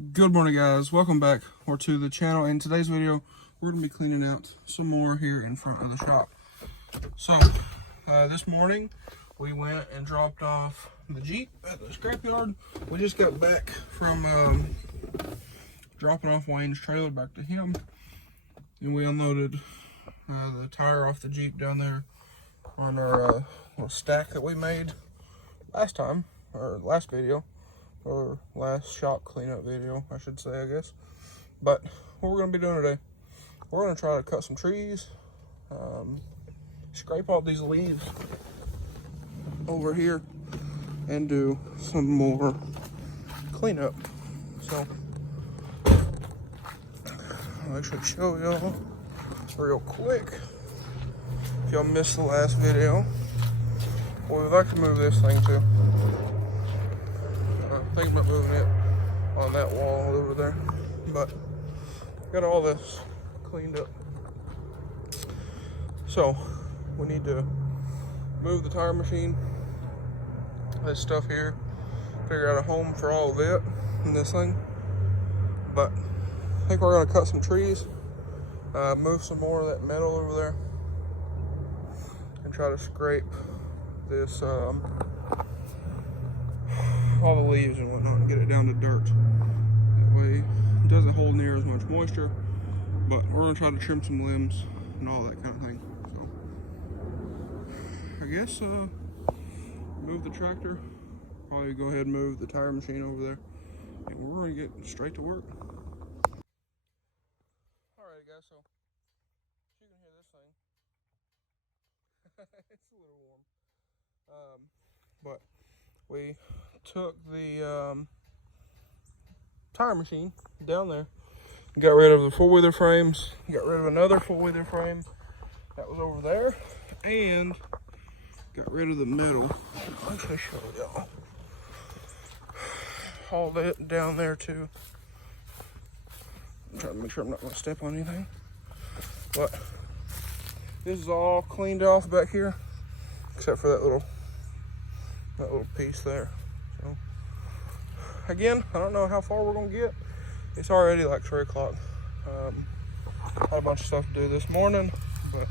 Good morning, guys. Welcome back to the channel. In today's video, we're going to be cleaning out some more here in front of the shop. So, this morning, we went and dropped off the Jeep at the scrapyard. We just got back from dropping off Wayne's trailer back to him. And we unloaded the tire off the Jeep down there on our little stack that we made last time, or last video. Or last shop cleanup video, I should say, I guess. But what we're going to be doing today, we're going to try to cut some trees, scrape off these leaves over here, and do some more cleanup. So, I'll actually show y'all real quick. If y'all missed the last video, well, we'd like to move this thing too. Thinking about moving it on that wall over there, but got all this cleaned up. So we need to move the tire machine, this stuff here, figure out a home for all of it in this thing. But I think we're gonna cut some trees, move some more of that metal over there, and try to scrape this all the leaves and whatnot and get it down to dirt. That way it doesn't hold near as much moisture, but we're gonna try to trim some limbs and all that kind of thing. So I guess move the tractor, probably go ahead and move the tire machine over there, and we're gonna get straight to work. Alright guys, so you can hear this thing. It's a little warm. But we took the tire machine down there, got rid of the four-wheeler frames, got rid of another four-wheeler frame that was over there, and got rid of the metal. I'll actually show y'all. All that down there too. I'm trying to make sure I'm not going to step on anything. But this is all cleaned off back here, except for that little piece there. So again, I don't know how far we're gonna get. It's already like 3 o'clock. Had a bunch of stuff to do this morning, but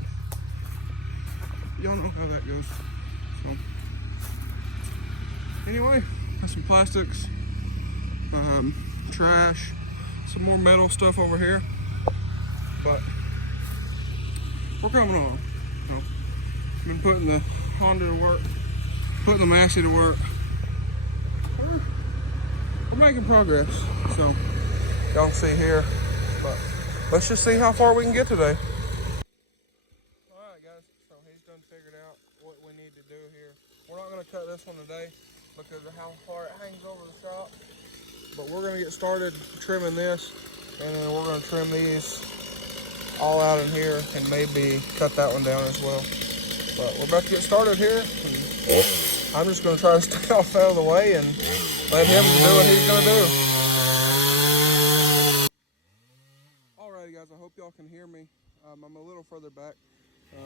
y'all know how that goes. So anyway, got some plastics, trash, some more metal stuff over here, but we're coming on. So been putting the Honda to work, putting the Massey to work. We're making progress, so y'all see here, but let's just see how far we can get today. Alright guys, so he's done figured out what we need to do here. We're not going to cut this one today because of how far it hangs over the shop, but we're going to get started trimming this, and then we're going to trim these all out in here and maybe cut that one down as well. But we're about to get started here. I'm just going to try to stay off out of the way and let him do what he's going to do. Alrighty guys, I hope y'all can hear me. I'm a little further back,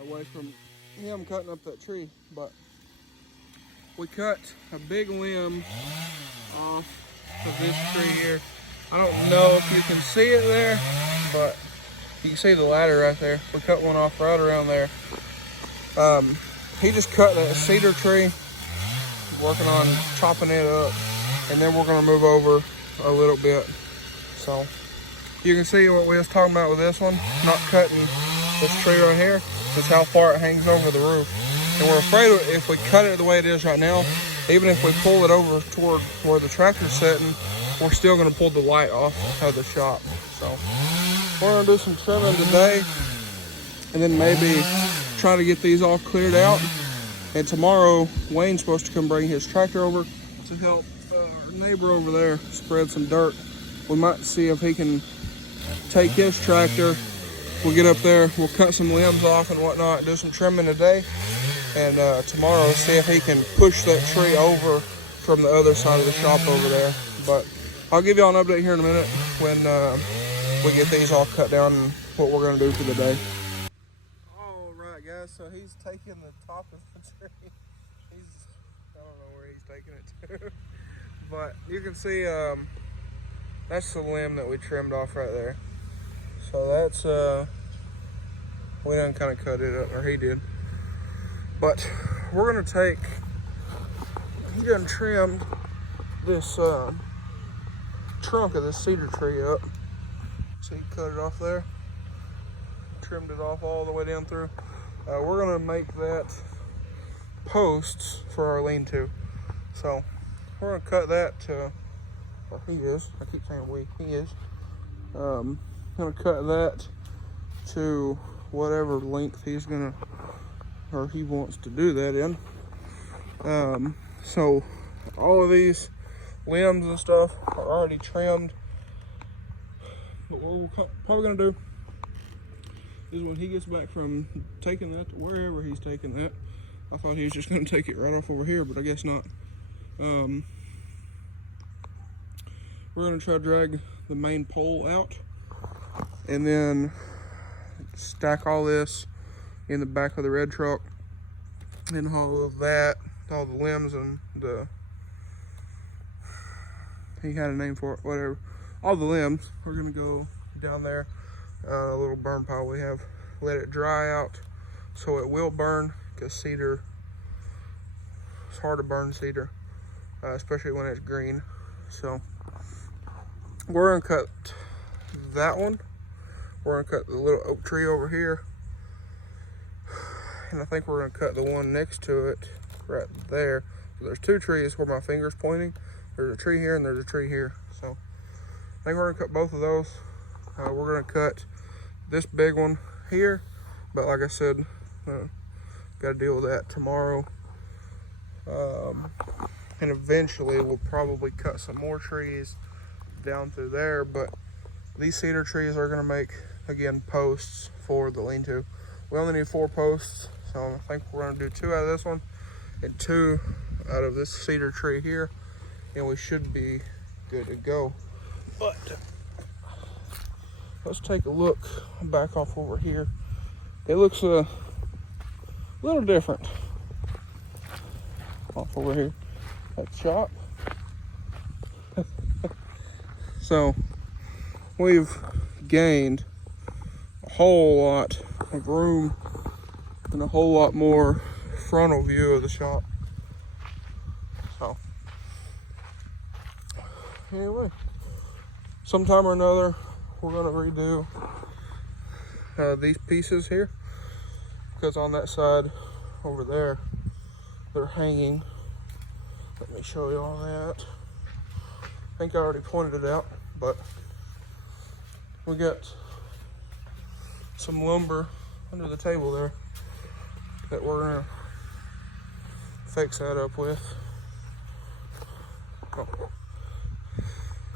away from him cutting up that tree, but we cut a big limb off of this tree here. I don't know if you can see it there, but you can see the ladder right there. We cut one off right around there. He just cut a cedar tree, working on chopping it up, and then we're gonna move over a little bit. So you can see what we was talking about with this one, not cutting this tree right here, is how far it hangs over the roof. And we're afraid if we cut it the way it is right now, even if we pull it over toward where the tractor's sitting, we're still gonna pull the light off of the shop. So we're gonna do some trimming today, and then maybe try to get these all cleared out. And tomorrow, Wayne's supposed to come bring his tractor over to help our neighbor over there spread some dirt. We might see if he can take his tractor. We'll get up there, we'll cut some limbs off and whatnot, do some trimming today. And tomorrow, see if he can push that tree over from the other side of the shop over there. But I'll give y'all an update here in a minute when we get these all cut down and what we're gonna do for the day. Alright guys, so he's taking the top of the tree. I don't know where he's taking it to. But you can see That's the limb that we trimmed off right there. So that's, we done kind of cut it up, or he did. But we're gonna take, he done trimmed this trunk of this cedar tree up. So he cut it off there, trimmed it off all the way down through. We're gonna make that posts for our lean-to. So we're gonna cut that to, or he is, I keep saying we, he is. Gonna cut that to whatever length he's gonna, or he wants to do that in. So all of these limbs and stuff are already trimmed. But what we're probably gonna do is when he gets back from taking that to wherever he's taking that, I thought he was just gonna take it right off over here, but I guess not. We're gonna try to drag the main pole out and then stack all this in the back of the red truck, and all of that, all the limbs and the, he had a name for it, whatever, all the limbs, we're gonna go down there, a little burn pile we have, let it dry out so it will burn, because cedar, it's hard to burn cedar, especially when it's green. So we're gonna cut that one. We're gonna cut the little oak tree over here, and I think we're gonna cut the one next to it right there. So there's two trees where my finger's pointing. There's a tree here and there's a tree here. So I think we're gonna cut both of those. We're gonna cut this big one here, but like I said, gotta deal with that tomorrow. And eventually we'll probably cut some more trees down through there, but these cedar trees are gonna make, again, posts for the lean-to. We only need 4 posts, so I think we're gonna do 2 out of this one and 2 out of this cedar tree here, and we should be good to go. But let's take a look back off over here. It looks a little different off over here at the shop. So we've gained a whole lot of room and a whole lot more frontal view of the shop. So anyway, sometime or another we're gonna redo these pieces here, because on that side over there they're hanging. Let me show you all that. I think I already pointed it out, but we got some lumber under the table there that we're gonna fix that up with. Oh,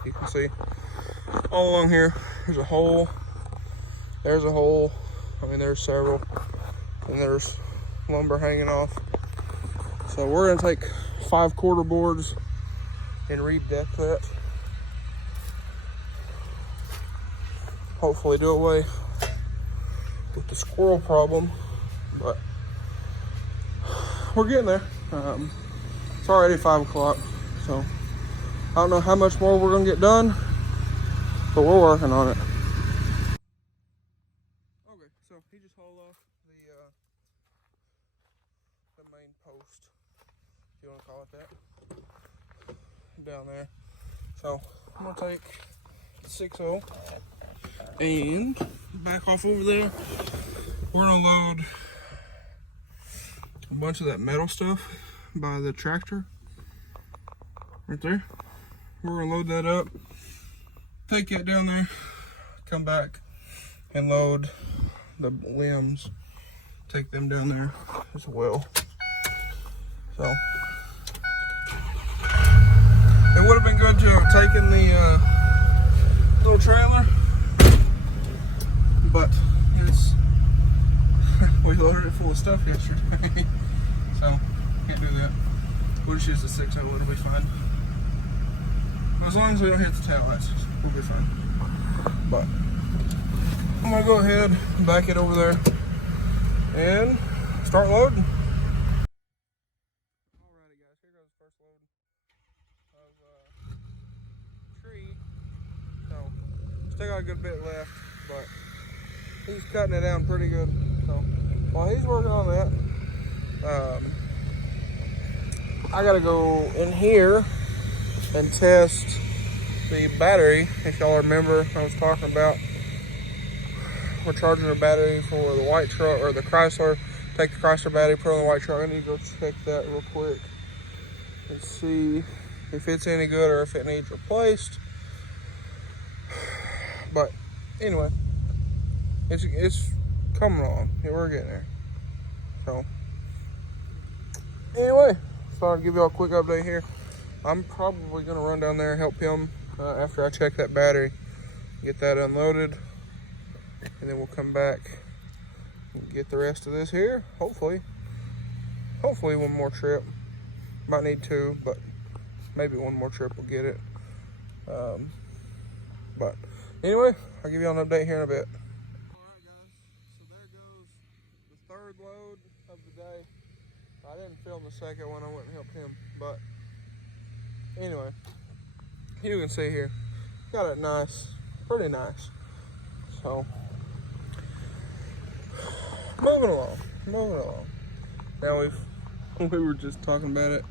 you can see all along here, there's a hole, there's a hole, I mean there's several, and there's lumber hanging off. So we're gonna take 5 quarter boards and redeck that. Hopefully do away with the squirrel problem, but we're getting there. It's already 5 o'clock, so I don't know how much more we're gonna get done, but we're working on it. Okay, so he just hauled off the main post, if you want to call it that, down there. So I'm gonna take the 6.0 and back off over there. We're gonna load a bunch of that metal stuff by the tractor right there. We're gonna load that up, take it down there, come back and load the limbs, take them down there as well. So it would have been good to have taken the little trailer, but it's we loaded it full of stuff yesterday, so can't do that. We'll just use the 6.0, it'll be fine. As long as we don't hit the tail lights, we'll be fine. But I'm gonna go ahead and back it over there and start loading. Alrighty guys, here goes the first load of tree Still got a good bit left, but he's cutting it down pretty good. So while he's working on that, I gotta go in here and test the battery. If y'all remember, I was talking about we're charging a battery for the white truck or the Chrysler. Take the Chrysler battery, put it on the white truck. I need to go check that real quick and see if it's any good or if it needs replaced. But anyway, it's coming on. We're getting there. So anyway, thought I'd give y'all a quick update here. I'm probably gonna run down there and help him after I check that battery, get that unloaded, and then we'll come back and get the rest of this here. Hopefully one more trip. Might need two, but maybe one more trip will get it. But anyway, I'll give you an update here in a bit. Alright guys, so there goes the third load of the day. I didn't film the second one, I went and helped him, but anyway, you can see here, got it nice, pretty nice. So, moving along. Now we were just talking about it,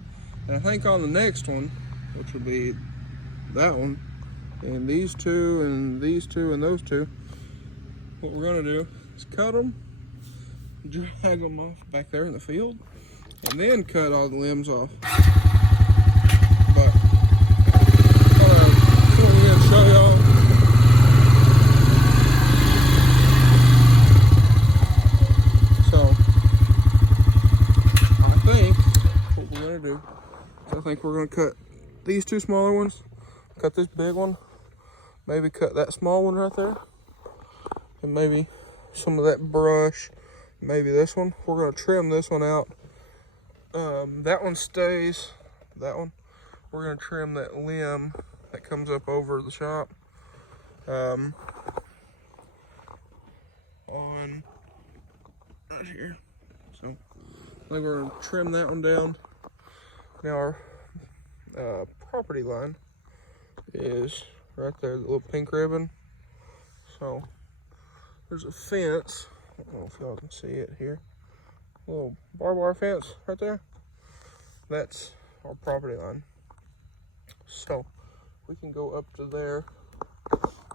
and I think on the next one, which will be that one, and these two, and these two, and those two, what we're gonna do is cut them, drag them off back there in the field, and then cut all the limbs off. But I'm gonna show y'all. So I think what we're gonna do is I think we're gonna cut these two smaller ones, cut this big one, maybe cut that small one right there, and maybe some of that brush, maybe this one. We're gonna trim this one out. That one stays, that one. We're gonna trim that limb that comes up over the shop. On right here. So I think we're gonna trim that one down. Now our property line is right there, the little pink ribbon. So there's a fence. I don't know if y'all can see it here. A little barbed wire fence right there. That's our property line. So we can go up to there.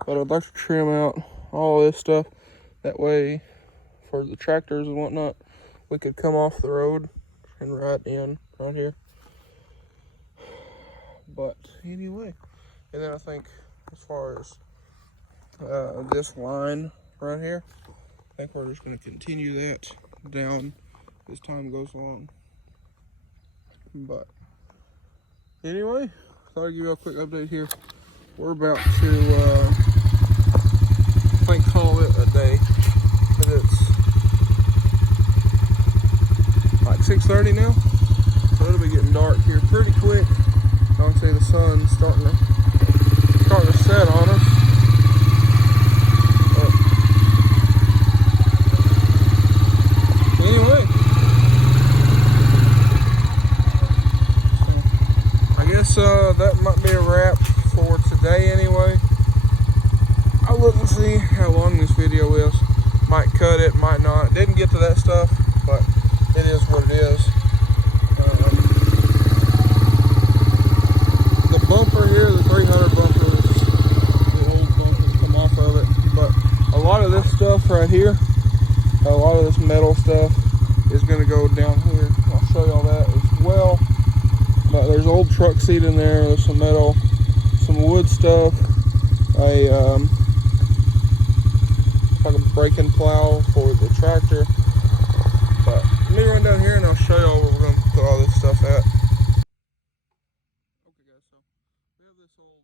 But I'd like to trim out all this stuff. That way, for the tractors and whatnot, we could come off the road and right in right here. But anyway, and then I think as far as this line right here, I think we're just going to continue that down as time goes along. But anyway, thought I'd give you a quick update here. We're about to I think call it a day, but it's like 6:30 now, so it'll be getting dark here pretty quick. I can see the sun starting to set on us. But anyway, I guess that might be a wrap for today anyway. I'll look and see how long this video is. Might cut it, might not. Didn't get to that stuff, but it is what it is. The bumper here, the 300 bumper, the old bumpers come off of it. But a lot of this stuff right here, a lot of this metal stuff is going to go down here. I'll show y'all that as well. But there's old truck seat in there, there's some metal, some wood stuff, like a braking plow for the tractor. But let me run down here and I'll show y'all where we're going to put all this stuff at. Okay guys, so we have this old,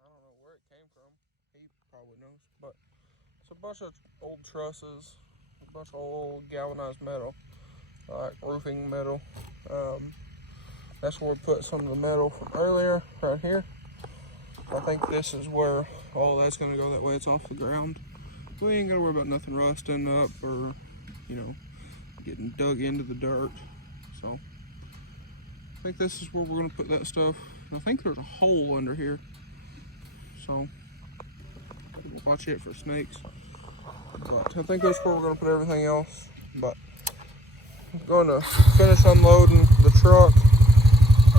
I don't know where it came from, he probably knows, but it's a bunch of old trusses, a bunch of old galvanized metal, like roofing metal. That's where we put some of the metal from earlier, right here. I think this is where all that's gonna go, that way it's off the ground. We ain't gotta worry about nothing rusting up or, you know, getting dug into the dirt. So I think this is where we're gonna put that stuff. And I think there's a hole under here. So watch it for snakes. But I think that's where we're gonna put everything else. But I'm going to finish unloading the truck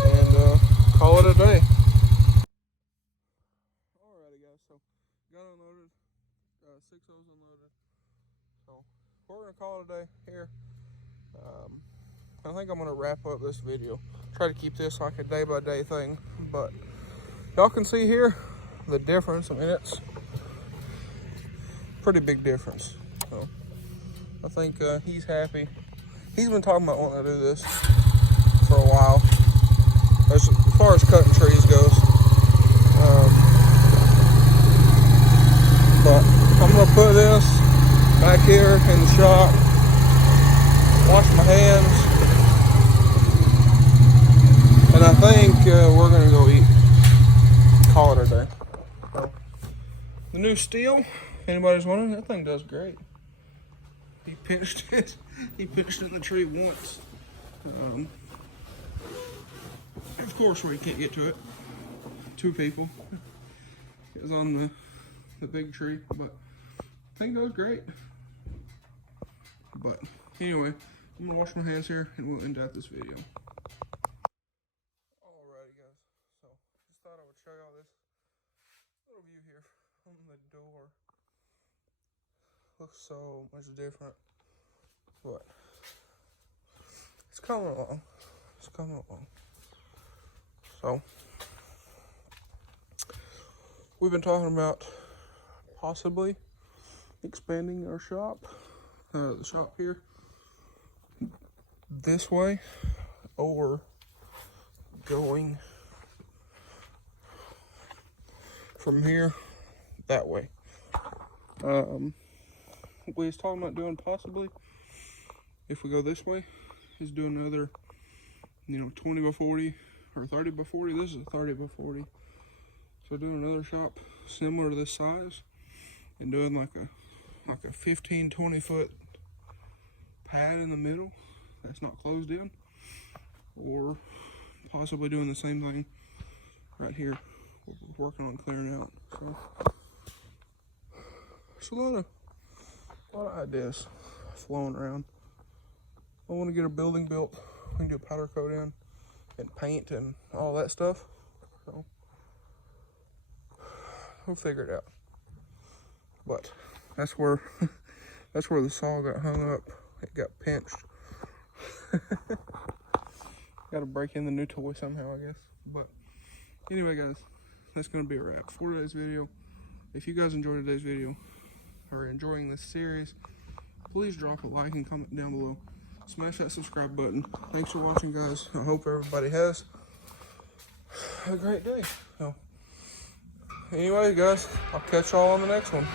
and call it a day. Alrighty guys, so got unloaded, 6 O's unloaded. So we're gonna call it a day here. I think I'm gonna wrap up this video. Try to keep this like a day-by-day thing, but y'all can see here the difference. I mean, it's a pretty big difference. So I think he's happy. He's been talking about wanting to do this for a while, as far as cutting trees goes. But I'm gonna put this back here in the shop, wash my hands, and I think we're gonna go eat. Call it a day. So, the new steel, if anybody's wondering, that thing does great. He pinched it. He pinched it in the tree once. Of course, where you can't get to it. 2 people. It was on the big tree, but I think it does great. But anyway, I'm gonna wash my hands here and we'll end out this video. Alrighty guys, so just thought I would show y'all this little view here from the door. Looks so much different, but it's coming along. It's coming along. So we've been talking about possibly expanding our shop, the shop here, this way, or going from here that way. We was talking about doing possibly, if we go this way, is do another, 20 by 40 or 30 by 40. This is a 30 by 40. So doing another shop similar to this size and doing like a 15, 20 foot pad in the middle that's not closed in, or possibly doing the same thing right here. We're working on clearing out. So there's a lot of ideas flowing around. I want to get a building built. We can do a powder coat in and paint and all that stuff. So we'll figure it out. But that's where the saw got hung up. It got pinched. Got to break in the new toy somehow, I guess. But anyway, guys, that's gonna be a wrap for today's video. If you guys enjoyed today's video or enjoying this series, please drop a like and comment down below. Smash that subscribe button. Thanks for watching, guys. I hope everybody has a great day. So, anyway, guys, I'll catch y'all on the next one.